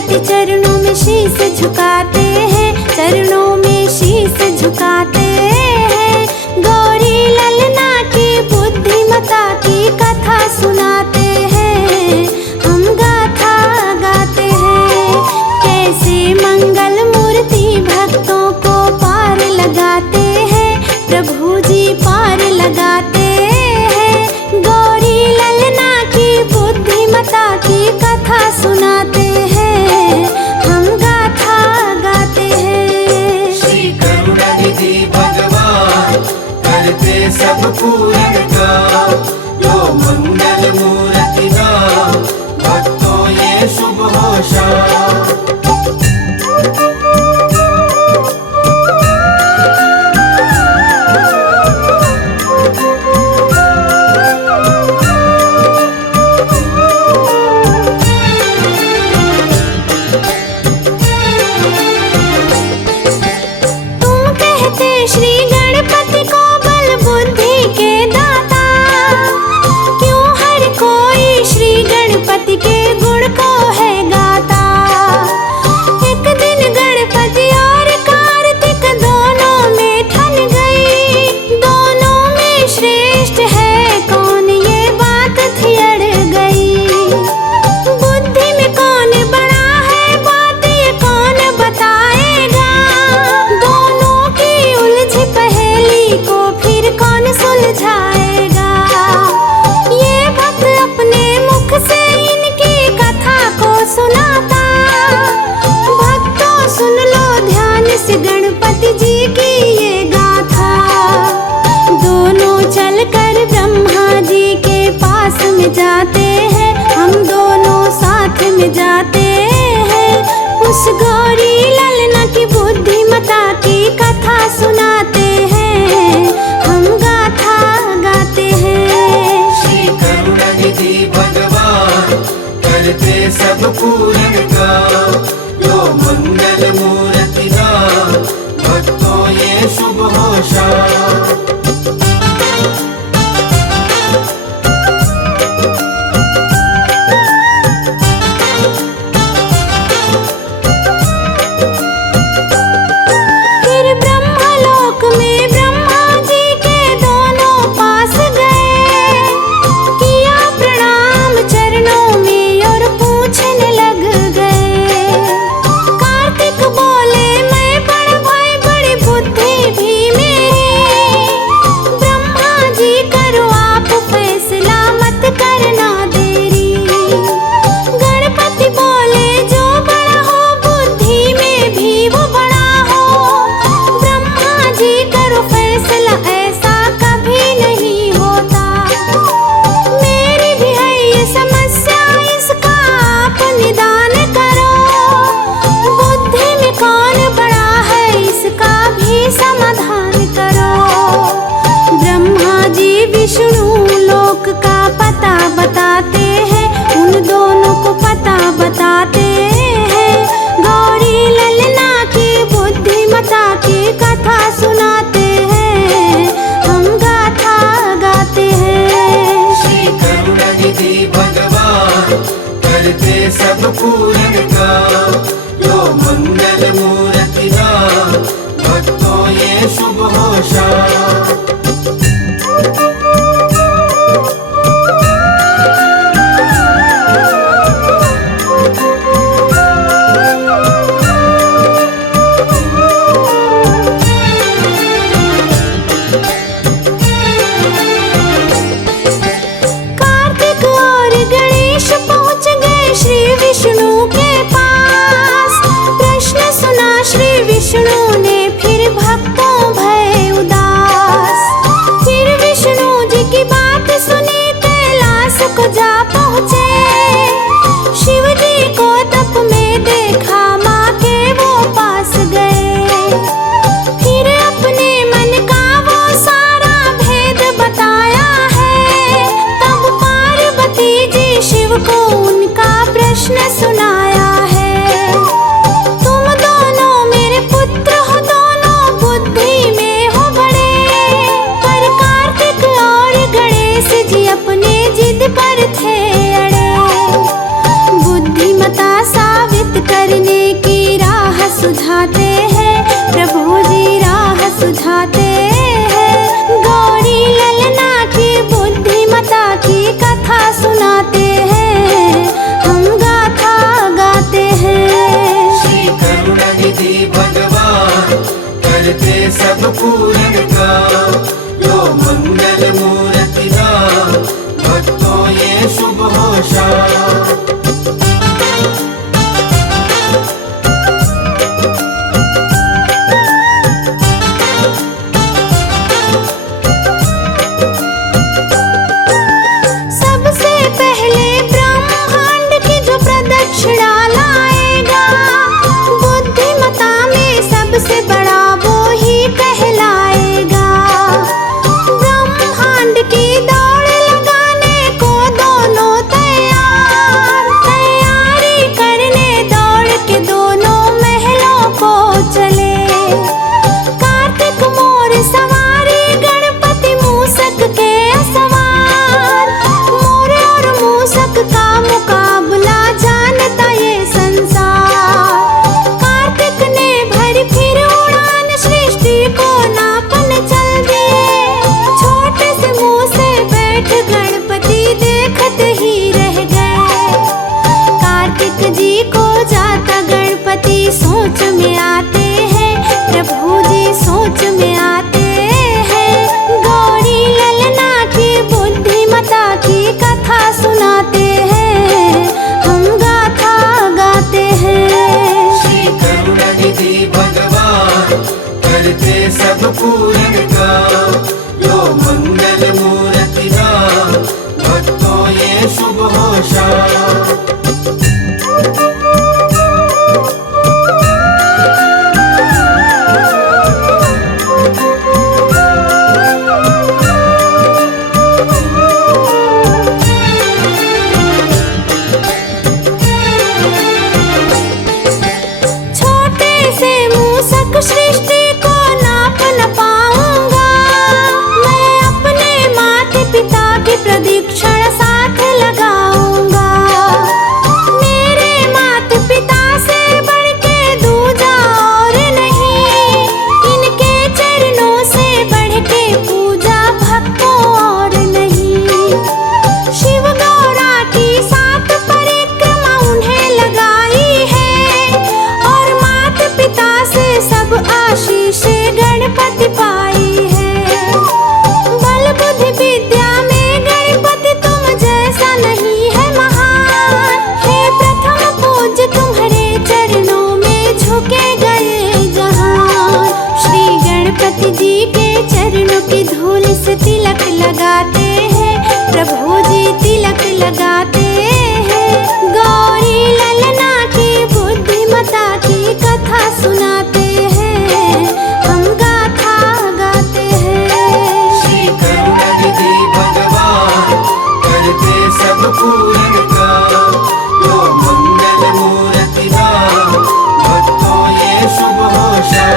गणपति चरणों में शीश झुकाते हैं, चरणों में शीश झुकाते हैं। गौरी ललना की बुद्धिमता की कथा सुनाते हैं, हम गाथा गाते हैं। कैसे मंगल मूर्ति भक्तों को पार लगाते हैं, प्रभु जी पार लगाते हैं। गौरी ललना की बुद्धिमता की कथा सुनाते हैं, हम गाथा गाते हैं। श्री करुणानिधि भगवान करते सब पूर्ण काम, जो मंगल मूर्ति नाम भक्तों ये शुभ हो शाम। श्री गणपति को बल बुद्धि के दाता, क्यों हर कोई श्री गणपति के गुण को है गाता। होशा। सबसे पहले ब्रह्मांड की जो प्रदक्षिणा लाएगा, बुद्धिमता में सबसे बड़ा वो ही कहलाएगा। ब्रह्मांड की दौड़ लगाने को दोनों तैयारी करने दौड़ के दोनों महलों को चले। कार्तिक मोर सवारी गणपति मूसक के असवार, मोर और मूसक का मुकाबला जानता ये संसार। कार्तिक ने भरी फिर उड़ान, सृष्टि को नापन चल दिए। छोटे से मुंह से बैठ गणपति देखते ही रह गए। कार्तिक जी को जाता गणपति सोच में आते हैं, प्रभु जी सोच में आते हैं। गौरी ललना की बुद्धिमता की कथा सुनाते हैं, हम गाथा गाते हैं। श्री करुणानिधि भगवान करते सब पूर्ण काम, यो मंगल मूर्ति नाम भक्तों ये शुभ होशा। छोटे से मूसक सृष्टि को नाप न पाऊंगा, मैं अपने माता पिता की प्रदक्षिण साथ लगाऊंगा। मेरे माता पिता से बढ़ के दूजा और नहीं, इनके चरणों से बढ़ के पूजा भक्तों और नहीं। शिव गौरा की 7 परिक्रमा उन्हें लगाई है, और माता पिता से सब आशीष गणपति पाई है। बल बुद्धि विद्या में गणपति तुम जैसा नहीं है महान। हे प्रथम पूज्य तुम्हारे चरणों में झुके गए जहान। श्री गणपति जी के चरणों की धूल से तिलक लगाते हैं, प्रभु जी तिलक लगाते हैं। गौरी ललना की बुद्धिमता की कथा सुनाते हैं, हम गाथा गाते हैं। श्री करुणानिधि भगवान करते सब पूर्ण काम, यो मंगल मूर्ति नाम भक्तों ये शुभ होशा।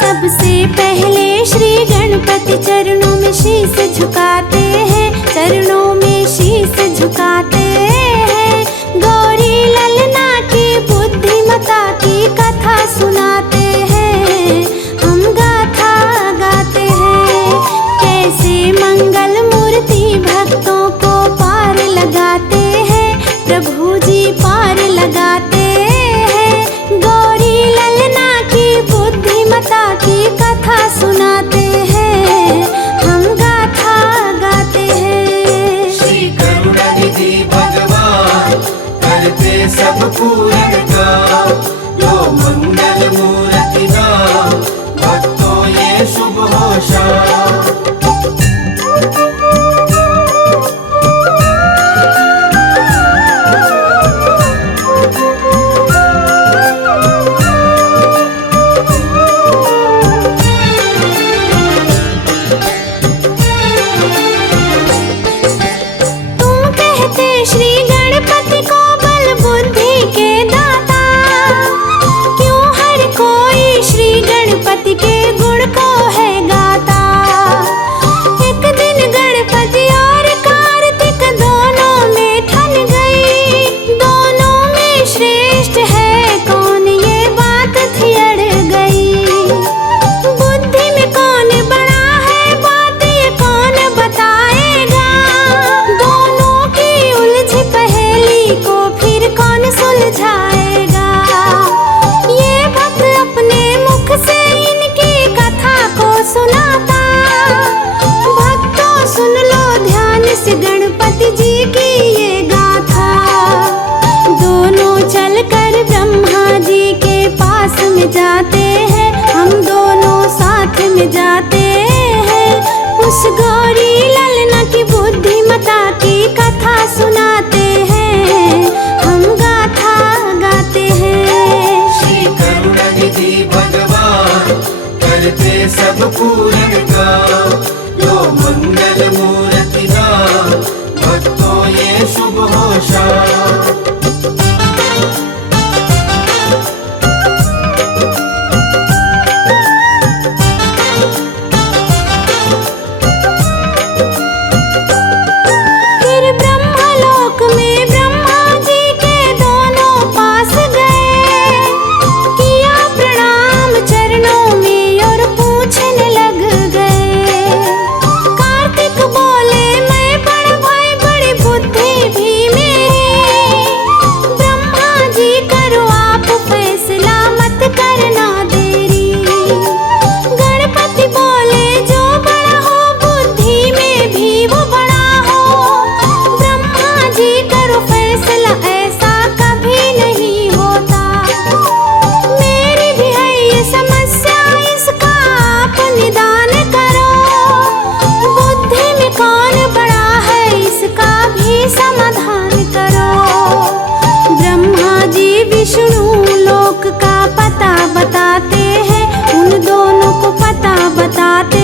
सबसे पहले श्री गणपति चरणों में शीश झुकाते हैं, चरणों में शीश झुकाते हैं। गौरी ललना की बुद्धिमता की कथा सुनाते हैं, हम गाथा गाते हैं। कैसे मंगल मूर्ति भक्तों को पार लगाते हैं, प्रभु जी पार लगाते हैं। गौरी ललना की बुद्धिमता की कथा सुनाते हैं, हम गाथा गाते हैं। श्री करुणानिधि भगवान करते सब पूर्ण काम, यो मंगल मूर्ति नाम भक्तों ये शुभ होशा। तुम कहते श्री गणपति को बल बुद्धि के दाता, क्यों हर को सब पूर्ण गाओ, लो मंगल मूर्ति गाओ, भक्तों ये शुभ होशा। बताते हैं, उन दोनों को पता बताते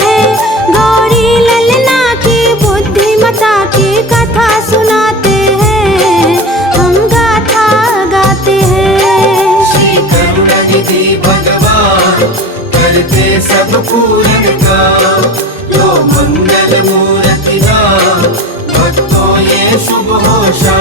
हैं। गौरी ललना की बुद्धिमता की कथा सुनाते हैं, हम गाथा गाते हैं। श्री करुणानिधि भगवान करते सब पूर्ण गाओ, लो मंगल मूर्ति गाओ, भक्तों ये शुभ होशा।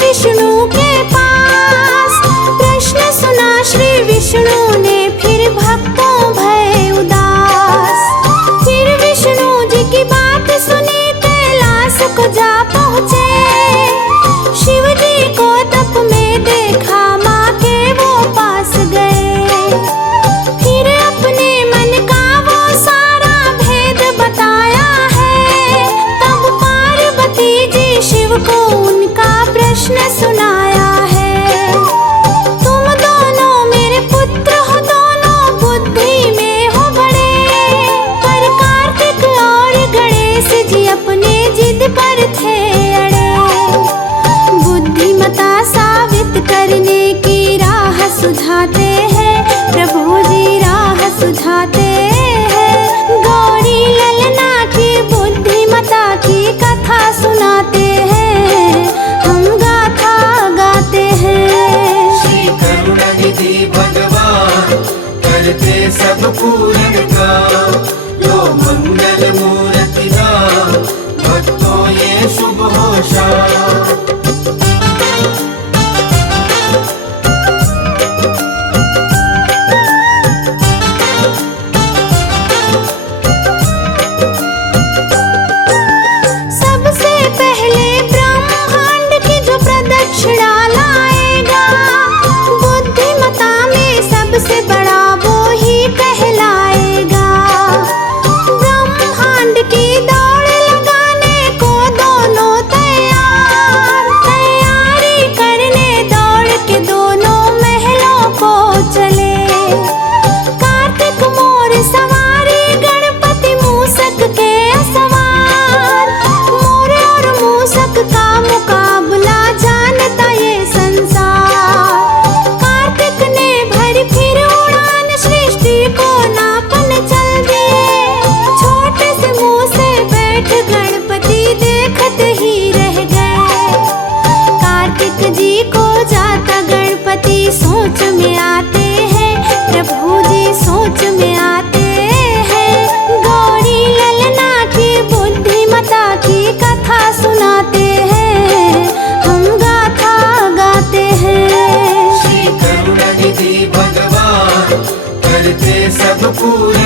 विष्णु के पास प्रश्न सुना श्री विष्णु ने, फिर भक्तों भय उदास। फिर विष्णु जी की बात सुनी, कैलाश को जा पहुँचे। शिव जी को तप में देखा, माँ के वो पास गए। फिर अपने मन का वो सारा भेद बताया है, तब पार्वती जी शिव को उनका प्रश्न सुनाया है। तुम दोनों मेरे पुत्र हो, दोनों बुद्धि में हो बड़े, पर कार्तिक और गणेश जी अपने जिद पर थे अड़े। बुद्धिमता साबित करने की राह सुझाते हैं, प्रभु जी राह सुझाते हैं। गौरी ललना की बुद्धिमता की कथा सुनाते हैं, हम गाथा गाते हैं। श्री करुणानिधि भगवान करते सब पूर्ण गाओ, लो मंगल मूर्ति गाओ, भक्तों ये शुभ होशा। सबसे पहले ब्रह्मांड की जो प्रदक्षिणा लाएगा, बुद्धिमता में सबसे बड़ा वो ही कहलाएगा। ब्रह्मांड की दौड़ लगाने को दोनों तैयार, तैयारी करने दौड़ के दोनों महलों को चले। कार्तिक मोर सवारी, गणपति मूसक के असवार। मोर और मूसक का मुकाबला जानता ये संसार। कार्तिक ने भरी फिर उड़ान, सृष्टि को नापन चल दिए। छोटे से मुंह से बैठ गणपति देखते ही रह गए। कार्तिक जी को जाता गणपति सोच में आते हैं, प्रभु जी सोच में आते हैं। गौरी ललना की बुद्धिमता की कथा सुनाते हैं, हम गाथा गाते हैं। श्री करुणानिधि भगवान करते सब पूर्ण